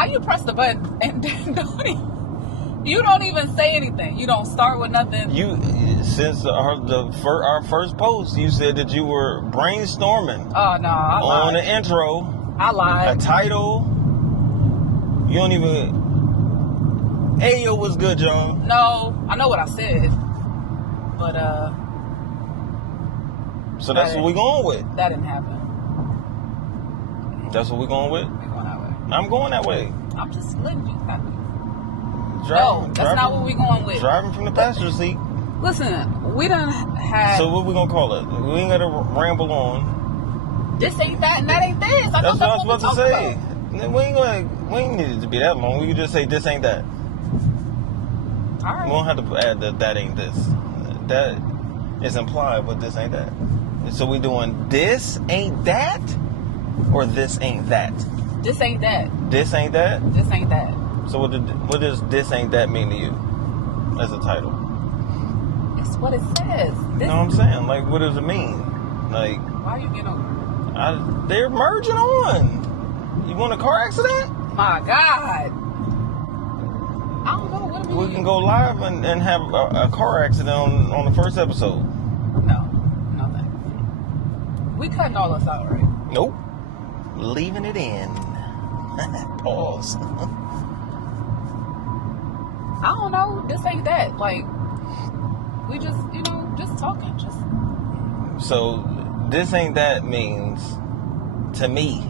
How you press the button and you don't even say anything. You don't start with nothing. Since our first post, you said that you were brainstorming. Oh no, I lied. On the intro. I lied. A title. You don't even. Ayo, what's good, John? No, I know what I said, but So that's what we're going with. That didn't happen. That's what we're going with. We're going that way. I'm going that way. I'm just letting you happen. No, that's not what we're going with. Driving from the passenger seat. Listen, we done had... So what we gonna call it? We ain't gotta ramble on. This ain't that and that ain't this. That's what I was about to say. We ain't need it to be that long. We can just say this ain't that. All right. We don't have to add that ain't this. That is implied, but this ain't that. So we doing this ain't that, or this ain't that? This ain't that. This ain't that? This ain't that. So what does this ain't that mean to you as a title? It's what it says. You know what I'm saying? Like, what does it mean? Like, why you getting over? They're merging on. You want a car accident? My God. I don't know what it means. We can go live and have a car accident on the first episode. No thanks. We cutting all this out, right? Nope. Leaving it in. Pause. I don't know. This ain't that. Like, we just, just talking. So, this ain't that means, to me,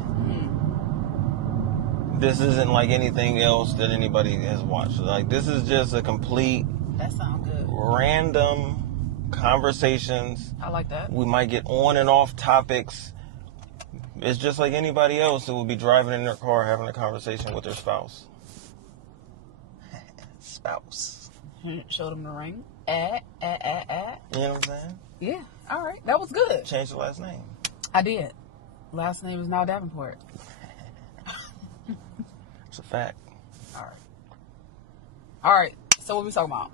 this isn't like anything else that anybody has watched. Like, this is just a complete... That sounds good. Random conversations. I like that. We might get on and off topics. It's just like anybody else who would be driving in their car having a conversation with their spouse. Spouse. Show them the ring. You know what I'm saying? Yeah. All right. That was good. Change the last name. I did. Last name is now Davenport. It's a fact. All right. So what we talking about?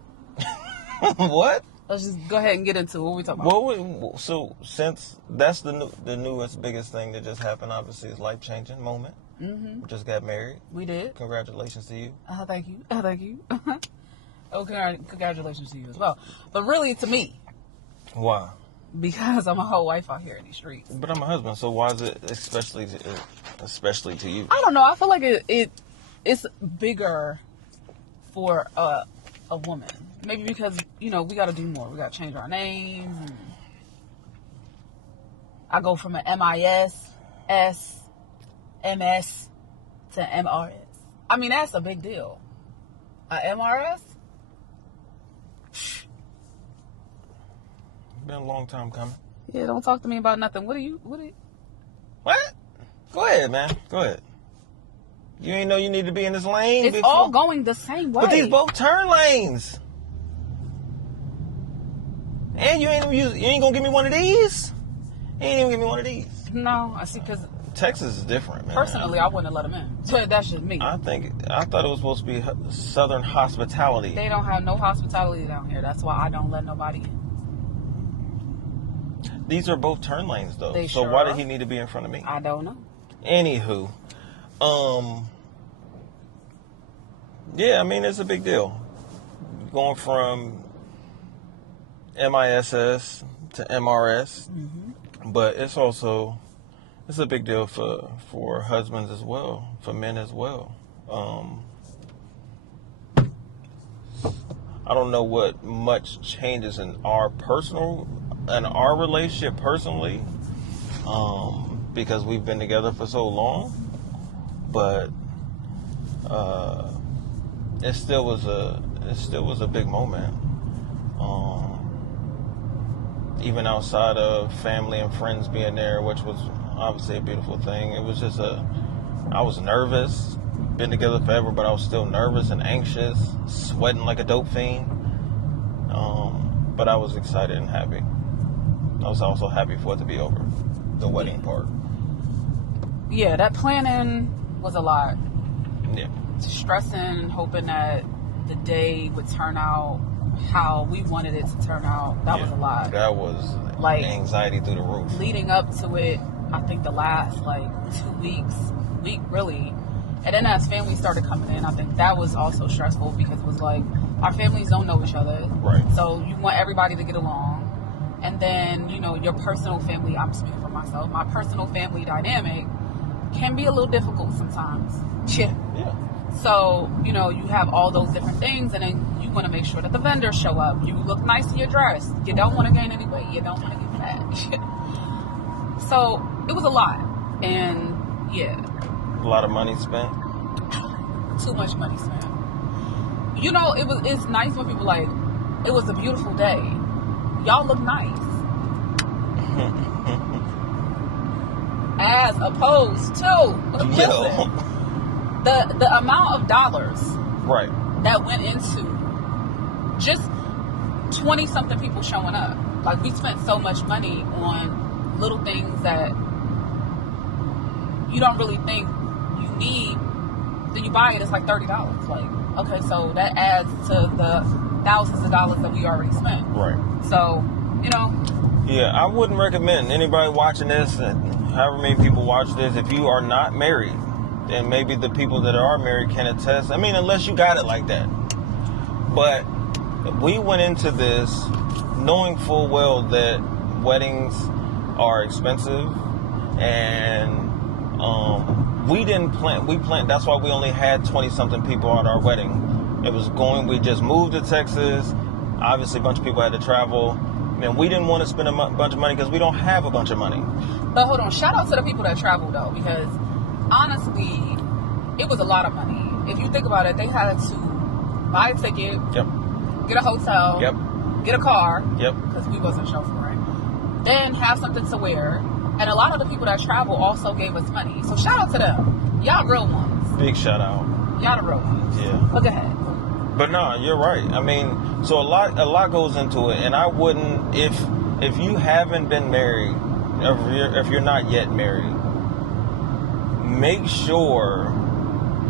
What? Let's just go ahead and get into what we talking about. So since that's the newest, biggest thing that just happened, obviously, is life-changing moment. Mm-hmm. We just got married. We did. Congratulations to you. Thank you. Thank you. Oh, congratulations to you as well. But really, to me. Why? Because I'm a whole wife out here in these streets. But I'm a husband, so why is it especially to you? I don't know. I feel like it's bigger for a woman. Maybe because, we got to do more. We got to change our names. And I go from an MIS, S, MS to MRS. I mean, that's a big deal. A MRS? Been a long time coming. Yeah, don't talk to me about nothing. What? Go ahead, man. Go ahead. You ain't know you need to be in this lane It's before? all going the same way. But these both turn lanes. And you ain't gonna give me one of these? You ain't even give me one of these. No, I see, because Texas is different, man. Personally, I wouldn't have let them in. So that's just me. I thought it was supposed to be Southern hospitality. They don't have no hospitality down here. That's why I don't let nobody in. These are both turn lanes, though. They so sure why are. did he need to be in front of me? I don't know. Anywho, yeah, I mean, it's a big deal. Going from MISS to MRS, but it's a big deal for husbands as well, for men as well. I don't know what much changes in our relationship personally, because we've been together for so long, but it still was a big moment. Even outside of family and friends being there, which was obviously a beautiful thing. It was just I was nervous. Been together forever, but I was still nervous and anxious, sweating like a dope fiend. But I was excited and happy. I was also happy for it to be over, the wedding part. Yeah, that planning was a lot. Yeah. Stressing, hoping that the day would turn out how we wanted it to turn out. That was a lot. That was like anxiety through the roof. Leading up to it, I think the last 2 weeks, really, And then as families started coming in, I think that was also stressful because it was like, our families don't know each other. Right. So you want everybody to get along. And then, you know, your personal family, I'm speaking for myself, my personal family dynamic can be a little difficult sometimes. Yeah. So, you know, you have all those different things, and then you want to make sure that the vendors show up. You look nice in your dress. You don't want to gain any weight. You don't want to get fat. So it was a lot. And yeah. A lot of money spent. Too much money spent. You know, it's nice when people like, it was a beautiful day. Y'all look nice. As opposed to, listen, the amount of dollars right that went into just 20 something people showing up. Like, we spent so much money on little things that you don't really think you need. Then you buy it, it's like $30. Like, okay, so that adds to the thousands of dollars that we already spent. Right. So, you know. Yeah, I wouldn't recommend anybody watching this, however many people watch this, if you are not married, and maybe the people that are married can attest. I mean, unless you got it like that. But we went into this knowing full well that weddings are expensive, and we didn't plan. We planned. That's why we only had 20-something people at our wedding. It was going. We just moved to Texas. Obviously, a bunch of people had to travel. And we didn't want to spend a bunch of money because we don't have a bunch of money. But hold on. Shout out to the people that traveled, though, because honestly, it was a lot of money. If you think about it, they had to buy a ticket, yep, get a hotel, yep, get a car, yep, because we wasn't chauffeuring, then have something to wear. And a lot of the people that travel also gave us money. So shout out to them. Y'all real ones. Big shout out. Y'all the real ones. Yeah. But go ahead. But no, you're right. I mean, so a lot goes into it, and I wouldn't, if you haven't been married, if you're not yet married, make sure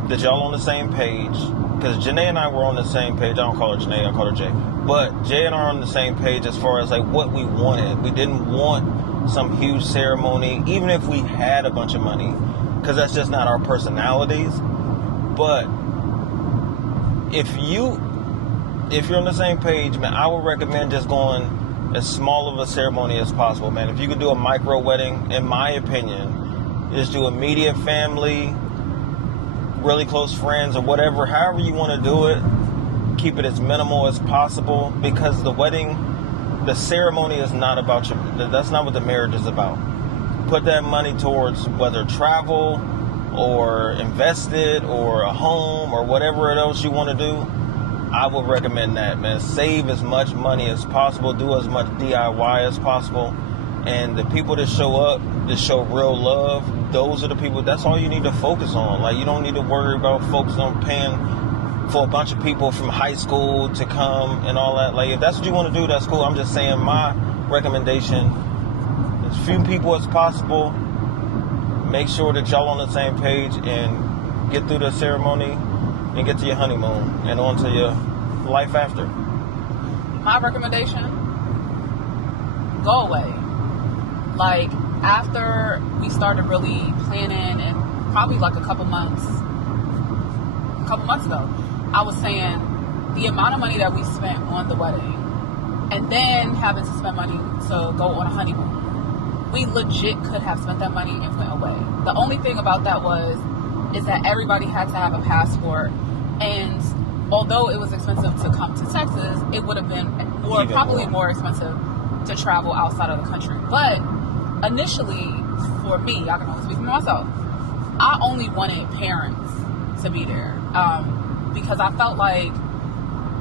that y'all on the same page. Because Janae and I were on the same page. I don't call her Janae, I call her Jay. But Jay and I are on the same page as far as like what we wanted. We didn't want some huge ceremony, even if we had a bunch of money, because that's just not our personalities. But if you're on the same page, man, I would recommend just going as small of a ceremony as possible, man. If you could do a micro wedding, in my opinion, just do immediate family, really close friends, or whatever, however you want to do it. Keep it as minimal as possible, because the ceremony is not about you. That's not what the marriage is about. Put that money towards whether travel or invest it or a home or whatever else you want to do. I would recommend that, man. Save as much money as possible. Do as much DIY as possible. And the people that show up, that show real love, those are the people, that's all you need to focus on. Like, you don't need to worry about focusing on paying for a bunch of people from high school to come and all that. Like, if that's what you want to do, that's cool. I'm just saying my recommendation, as few people as possible, make sure that y'all on the same page and get through the ceremony and get to your honeymoon and on to your life after. My recommendation, go away. Like, after we started really planning, and probably like a couple months ago, I was saying the amount of money that we spent on the wedding and then having to spend money to go on a honeymoon, we legit could have spent that money and went away. The only thing about that is that everybody had to have a passport, and although it was expensive to come to Texas, it would have been probably more expensive to travel outside of the country. But initially, for me, I can only speak for myself, I only wanted parents to be there, because I felt like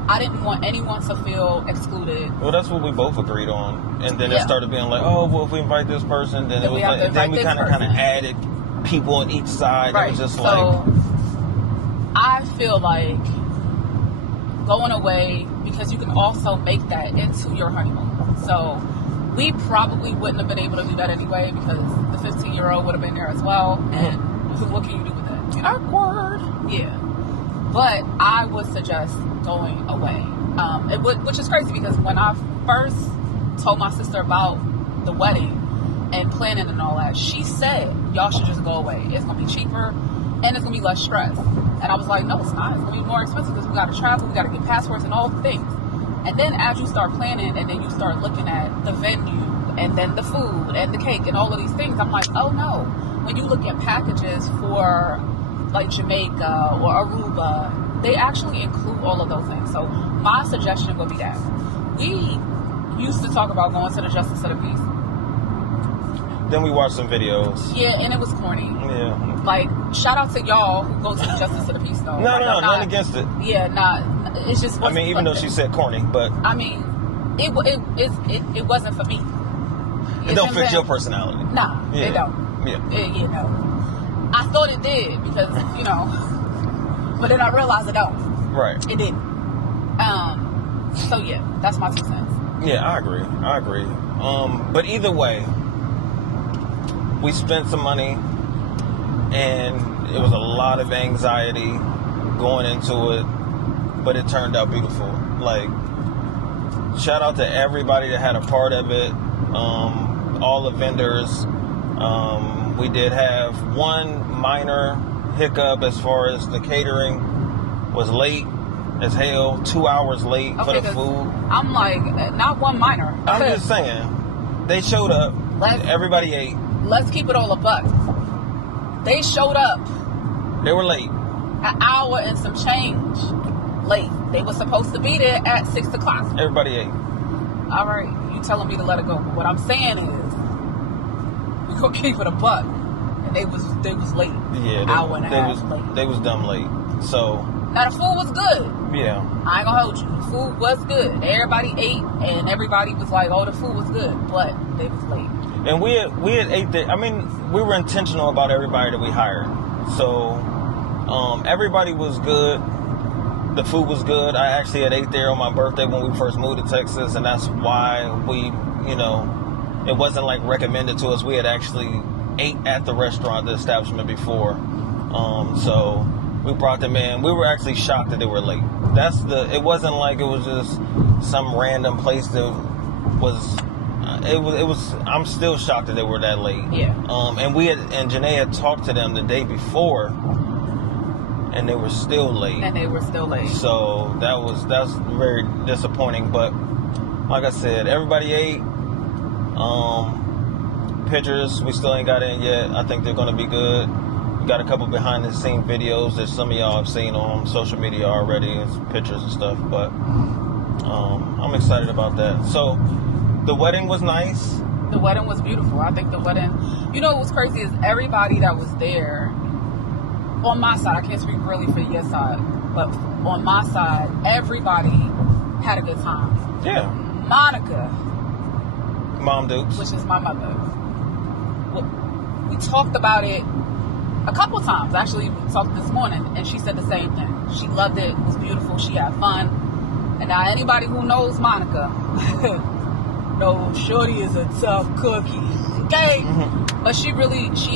I didn't want anyone to feel excluded. Well, that's what we both agreed on, and then it started being like, oh, well, if we invite this person, then it was like, then we kind of added people on each side. Right. It was just so, like, I feel like going away, because you can also make that into your honeymoon. So we probably wouldn't have been able to do that anyway, because the 15-year-old would have been there as well. And what can you do with that? Awkward. Yeah. But I would suggest going away. Which is crazy, because when I first told my sister about the wedding and planning and all that, she said, y'all should just go away. It's going to be cheaper. and it's gonna be less stress. And I was like, no, it's not. It's gonna be more expensive because we gotta travel, we gotta get passports and all the things. And then as you start planning, and then you start looking at the venue, and then the food and the cake and all of these things, I'm like, oh no. When you look at packages for like Jamaica or Aruba, they actually include all of those things. So my suggestion would be that we used to talk about going to the Justice of the Peace. Then we watched some videos. Yeah, and it was corny. Yeah. Like, shout out to y'all who go to the Justice of the Peace though. No, like, no, nothing against it. Yeah, it's just. I mean, even though she said corny, but I mean, it wasn't for me. It don't fit your personality. Nah, yeah. It don't. Yeah. You know, I thought it did because but then I realized it don't. Right. It didn't. So yeah, that's my 2 cents. Yeah, I agree. But either way, we spent some money, and it was a lot of anxiety going into it, but it turned out beautiful. Like, shout out to everybody that had a part of it. All the vendors. We did have one minor hiccup as far as the catering was late as hell, 2 hours late for the food. I'm like, not one minor. I'm just saying, they showed up. Everybody ate. Let's keep it all a buck. They showed up. They were late. An hour and some change late. They were supposed to be there at 6 o'clock. Everybody ate. All right, you telling me to let it go. But what I'm saying is, we gonna keep it a buck. And they was late. Yeah, hour and a half late. They was dumb late. So now the food was good. Yeah. I ain't gonna hold you. The food was good. Everybody ate, and everybody was like, "Oh, the food was good," but they was late. And we had ate there. I mean, we were intentional about everybody that we hired. So everybody was good. The food was good. I actually had ate there on my birthday when we first moved to Texas, and that's why we, it wasn't like recommended to us. We had actually ate at the restaurant, the establishment before. So we brought them in. We were actually shocked that they were late. It wasn't like it was just some random place that was, it was, I'm still shocked that they were that late. Yeah. And Janae had talked to them the day before, and they were still late. So that's very disappointing. But like I said, everybody ate. Pictures, we still ain't got in yet. I think they're going to be good. We got a couple behind the scene videos that some of y'all have seen on social media already. It's pictures and stuff. But I'm excited about that. So the wedding was nice. The wedding was beautiful. I think the wedding, what was crazy is everybody that was there on my side, I can't speak really for your side, but on my side, everybody had a good time. Yeah. Monica, Mom Dukes, which is my mother, we talked about it a couple times. Actually, we talked this morning, and she said the same thing. She loved it. It was beautiful. She had fun. And now anybody who knows Monica knows Shorty is a tough cookie. Okay? Mm-hmm. But she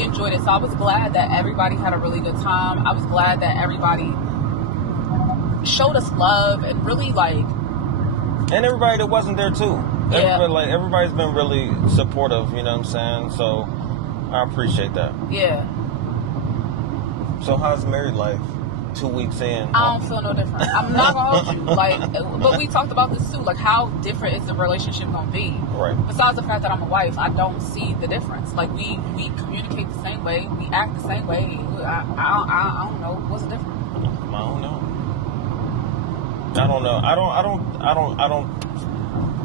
enjoyed it. So I was glad that everybody had a really good time. I was glad that everybody showed us love and really and everybody that wasn't there too. Yeah. Everybody's been really supportive, you know what I'm saying? So I appreciate that. Yeah. So how's married life 2 weeks in? I don't feel no different. I'm not gonna hold you. But we talked about this too. How different is the relationship gonna be? Right. Besides the fact that I'm a wife, I don't see the difference. We communicate the same way, we act the same way. I don't know what's the difference. I don't know.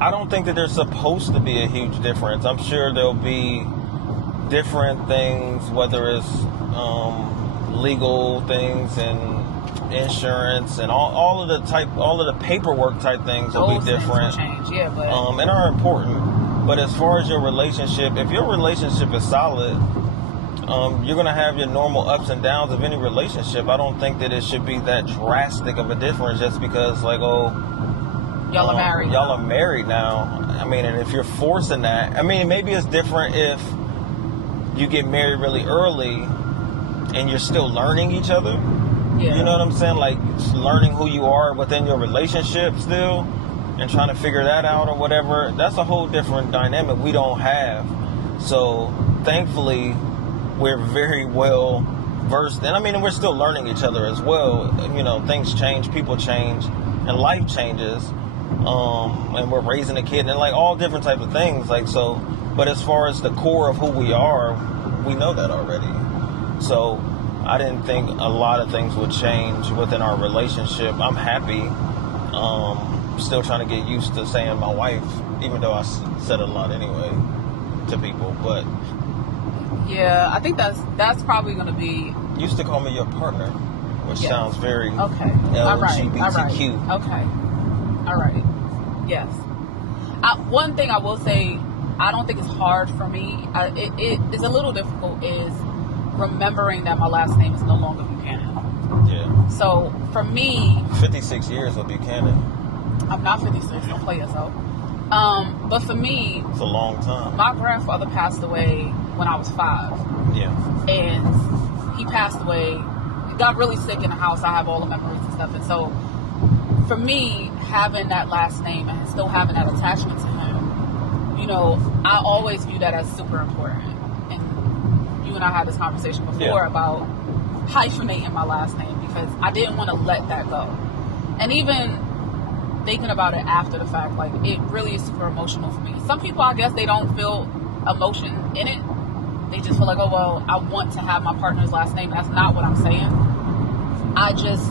I don't think that there's supposed to be a huge difference. I'm sure there'll be different things, whether it's legal things and insurance and all of the paperwork type things will be different. Things will change, yeah, but and are important. But as far as your relationship, if your relationship is solid, you're gonna have your normal ups and downs of any relationship. I don't think that it should be that drastic of a difference just because y'all are married. Y'all are married now. I mean, and if you're forcing that, I mean, maybe it's different if you get married really early and you're still learning each other. Yeah. You know what I'm saying? Learning who you are within your relationship still and trying to figure that out or whatever. That's a whole different dynamic we don't have. So thankfully, we're very well Versus, and I mean, we're still learning each other as well. You know, things change, people change, and life changes. And we're raising a kid, and like all different types of things. Like so, but as far as the core of who we are, we know that already. So I didn't think a lot of things would change within our relationship. I'm happy. Still trying to get used to saying my wife, even though I said it a lot anyway to people. But yeah, I think that's probably going to be. You used to call me your partner, which sounds very LGBTQ. Okay. All right. Yes. One thing I will say, I don't think it's hard for me. It is a little difficult is remembering that my last name is no longer Buchanan. Yeah. So for me, 56 years of Buchanan. I'm not 56. Don't play yourself. But for me, it's a long time. My grandfather passed away when I was 5. Yeah. And he passed away. He got really sick in the house. I have all the memories and stuff. And so for me, having that last name and still having that attachment to him, you know, I always view that as super important. And you and I had this conversation before about hyphenating my last name because I didn't want to let that go. And even thinking about it after the fact, like, it really is super emotional for me. Some people, I guess, they don't feel emotion in it. They just feel like, oh, well, I want to have my partner's last name. That's not what I'm saying. I just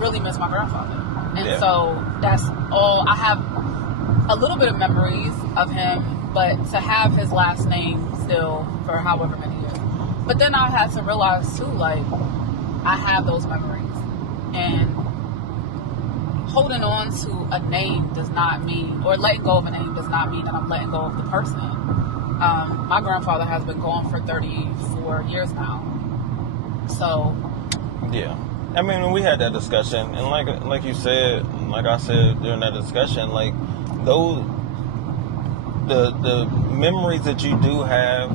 really miss my grandfather. And so that's all. I have a little bit of memories of him, but to have his last name still for however many years. But then I had to realize, too, like, I have those memories. And holding on to a name does not mean, or letting go of a name does not mean that I'm letting go of the person. My grandfather has been gone for 34 years now. So. Yeah. I mean, we had that discussion, and like you said, like I said during that discussion, like those, the memories that you do have,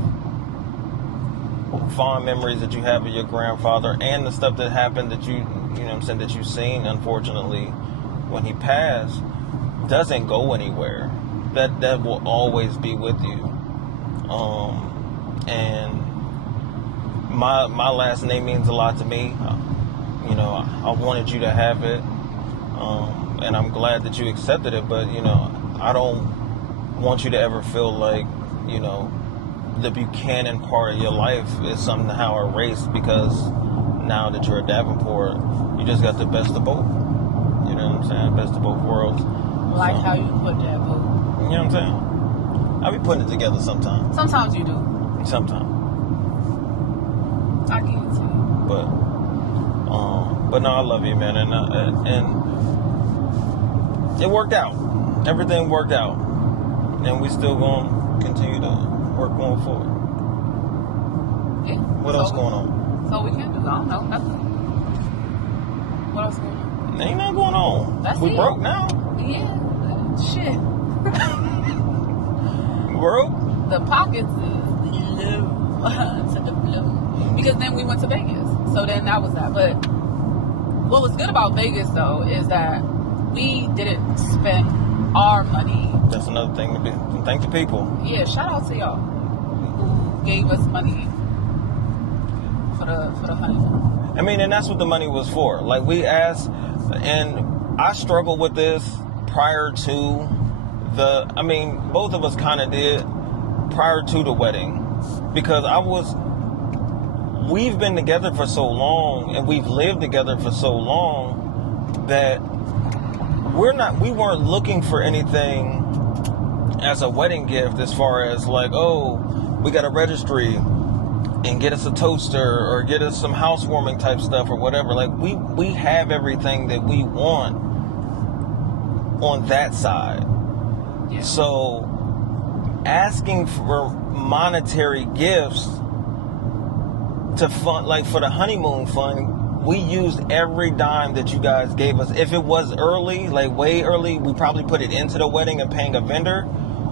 fond memories that you have of your grandfather, and the stuff that happened that you know what I'm saying, that you've seen, unfortunately, when he passed, doesn't go anywhere. That will always be with you. And my last name means a lot to me. You know, I wanted you to have it, and I'm glad that you accepted it. But you know, I don't want you to ever feel like, you know, the Buchanan part of your life is somehow erased because now that you're a Davenport, you just got the best of both. You know what I'm saying? Best of both worlds. Like how you put that, boo. You know what I'm saying? I be putting it together sometimes. Sometimes you do. Sometimes. I get it too. But no, I love you, man, and it worked out. Everything worked out, and we still gonna continue to work going forward. Yeah. What else going on? So we can do. I don't know nothing. What else going on? Ain't nothing going on. That's we it. Broke now. Yeah. Shit. Broke. The pockets is low to the flow. Because then we went to Vegas. So then that was that. But what was good about Vegas, though, is that we didn't spend our money. That's another thing to be. Thank the people. Yeah, shout out to y'all who gave us money for the honeymoon. I mean, and that's what the money was for. Like, we asked, and I struggled with this prior to both of us kind of did prior to the wedding. Because we've been together for so long and we've lived together for so long that we weren't looking for anything as a wedding gift as far as like, oh, we got a registry and get us a toaster or get us some housewarming type stuff or whatever. Like we have everything that we want on that side. Yeah. So asking for monetary gifts to fund, like for the honeymoon fund, we used every dime that you guys gave us. If it was early, like way early, we probably put it into the wedding and paying a vendor,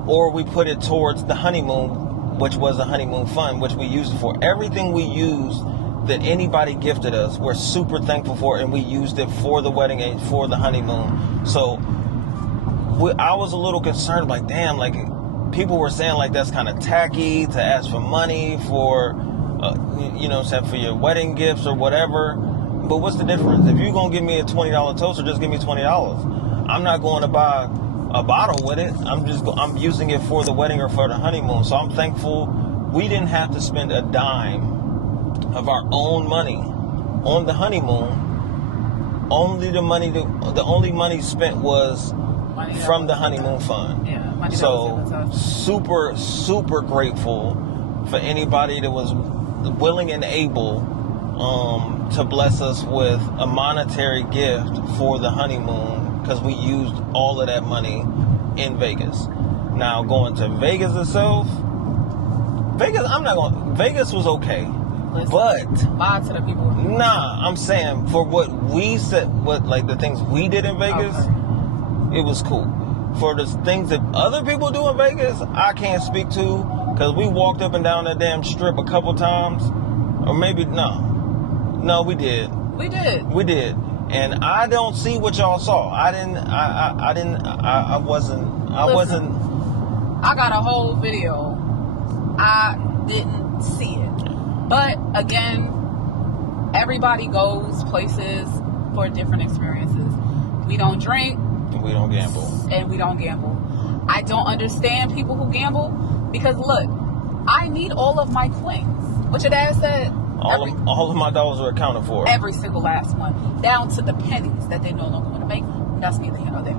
or we put it towards the honeymoon, which was the honeymoon fund, which we used it for. Everything we used that anybody gifted us, we're super thankful for, and we used it for the wedding and for the honeymoon. So I was a little concerned, like, damn, like people were saying like that's kind of tacky to ask for money for you know what I'm saying, for your wedding gifts or whatever. But what's the difference? If you're going to give me a $20 toaster, just give me $20. I'm not going to buy a bottle with it. I'm using it for the wedding or for the honeymoon. So I'm thankful we didn't have to spend a dime of our own money on the honeymoon. The only money spent was from the honeymoon fund. Yeah, so super, super grateful for anybody that was willing and able to bless us with a monetary gift for the honeymoon, because we used all of that money in Vegas. Now, going to Vegas itself, Vegas was okay. Listen, but lie to the people. Nah, I'm saying for what we said, the things we did in Vegas, it was cool. For the things that other people do in Vegas, I can't speak to, because we walked up and down that damn strip a couple times, or maybe no, we did. We did, and I don't see what y'all saw. I wasn't. I got a whole video. I didn't see it. But again, everybody goes places for different experiences. We don't drink. We don't gamble. And we don't gamble. I don't understand people who gamble, because look, I need all of my coins. What your dad said? All of my dollars are accounted for. Every single last one. Down to the pennies that they no longer want to make. That's neither here nor there.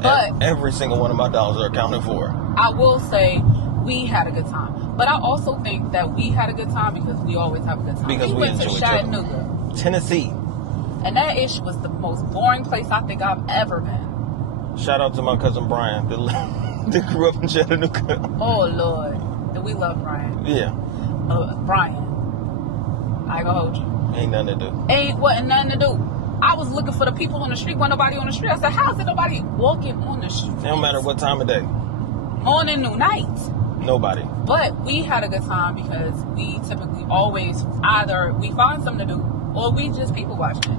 But every single one of my dollars are accounted for. I will say we had a good time. But I also think that we had a good time because we always have a good time. Because we went to enjoy Chattanooga, Tennessee. And that ish was the most boring place I think I've ever been. Shout out to my cousin Brian that grew up in Chattanooga. Oh, Lord. Do we love Brian? Yeah. Brian. I ain't gonna hold you. Ain't nothing to do. Wasn't nothing to do. I was looking for the people on the street. Wasn't nobody on the street. I said, how's it nobody walking on the street? It don't matter what time of day. Morning, noon, night. Nobody. But we had a good time because we typically always either we find something to do or we just people watching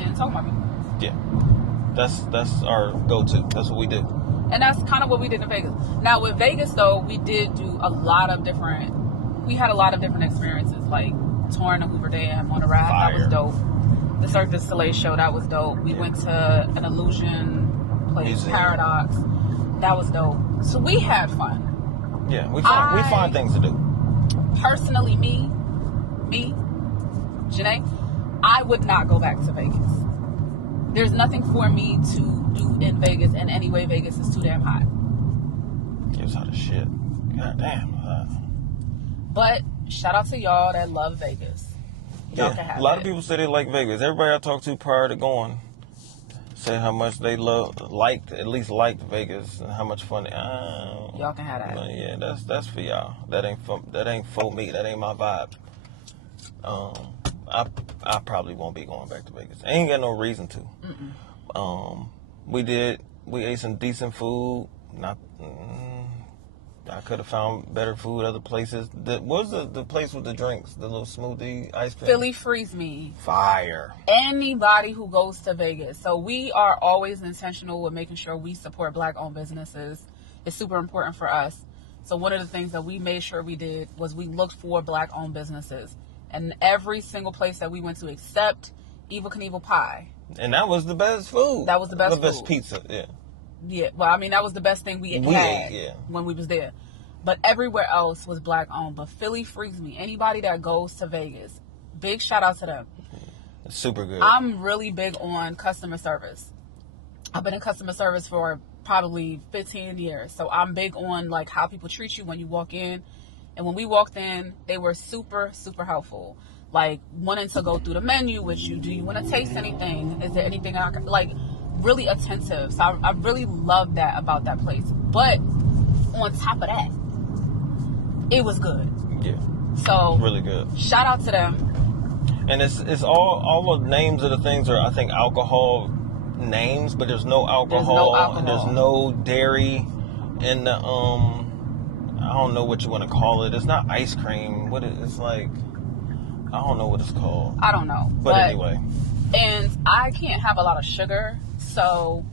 and talking about people. Yeah. That's our go-to. That's what we do. And that's kind of what we did in Vegas. Now with Vegas though, we did do we had a lot of different experiences, like touring the Hoover Dam on a ride. Fire. That was dope. The Cirque du Soleil show, that was dope. We went to an illusion place, Museum. Paradox. That was dope. So we had fun. Yeah, we find things to do. Personally, me, Janae, I would not go back to Vegas. There's nothing for me to do in Vegas, and anyway, Vegas is too damn hot. It was hot as shit. God damn. But shout out to y'all that love Vegas. Y'all can have a lot of people say they like Vegas. Everybody I talked to prior to going said how much they liked Vegas and how much fun. Y'all can have that. Yeah, that's for y'all. That ain't for me. That ain't my vibe. I probably won't be going back to Vegas. I ain't got no reason to. We ate some decent food. I could have found better food other places. What was the place with the drinks? The little smoothie ice cream? Philly Freeze Me. Fire. Anybody who goes to Vegas. So we are always intentional with making sure we support Black-owned businesses. It's super important for us. So one of the things that we made sure we did was we looked for Black-owned businesses. And every single place that we went to except Evel Knievel Pie. And that was the best food. That was the best food. The best pizza, yeah. Yeah, well, I mean, that was the best thing we had when we was there. But everywhere else was Black-owned. But Philly Freeze Me. Anybody that goes to Vegas, big shout out to them. It's super good. I'm really big on customer service. I've been in customer service for probably 15 years. So I'm big on like how people treat you when you walk in. And when we walked in, they were super, super helpful. Like wanting to go through the menu with you. Do you want to taste anything? Is there anything I can, like, really attentive. So I really love that about that place. But on top of that, it was good. Yeah. So really good. Shout out to them. And it's all the names of the things are, I think, alcohol names, but there's no alcohol. And there's no dairy in the I don't know what you want to call it. It's not ice cream. It's like, I don't know what it's called. I don't know. But anyway. And I can't have a lot of sugar, so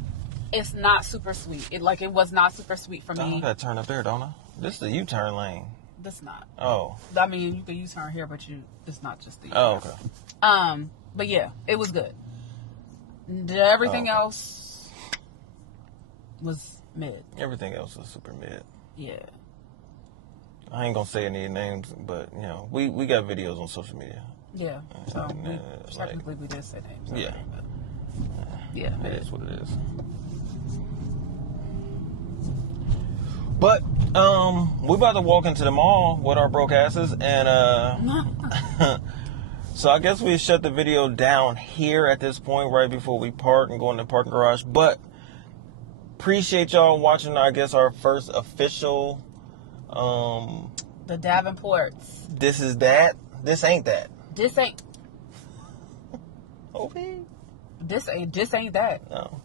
it's not super sweet. It was not super sweet for me. I gotta turn up there, don't I? This is the U-turn lane. This not. Oh. I mean, you can use her here, but it's not just the. Oh, okay. But yeah, it was good. Everything else was mid. Everything else was super mid. Yeah. I ain't gonna say any names, but you know, we got videos on social media. Yeah. So technically we did say names. Yeah. Yeah. It is what it is. But we about to walk into the mall with our broke asses, and so I guess we shut the video down here at this point, right before we park and go in the parking garage. But appreciate y'all watching. I guess our first official. The Davenports. This is that. This ain't that. This ain't. Okay. This ain't that. No,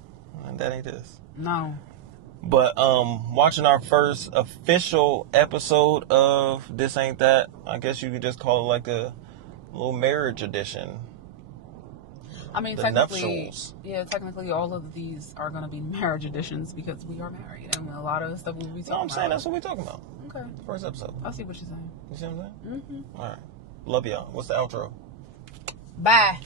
that ain't this. No. But watching our first official episode of This Ain't That, I guess you could just call it like a little marriage edition. I mean, the technically, nuptials. Yeah, technically all of these are going to be marriage editions because we are married, and a lot of the stuff we'll be talking about. No, I'm saying that's what we're talking about. Okay. First episode. I see what you're saying. You see what I'm saying? Mm-hmm. All right. Love y'all. What's the outro? Bye.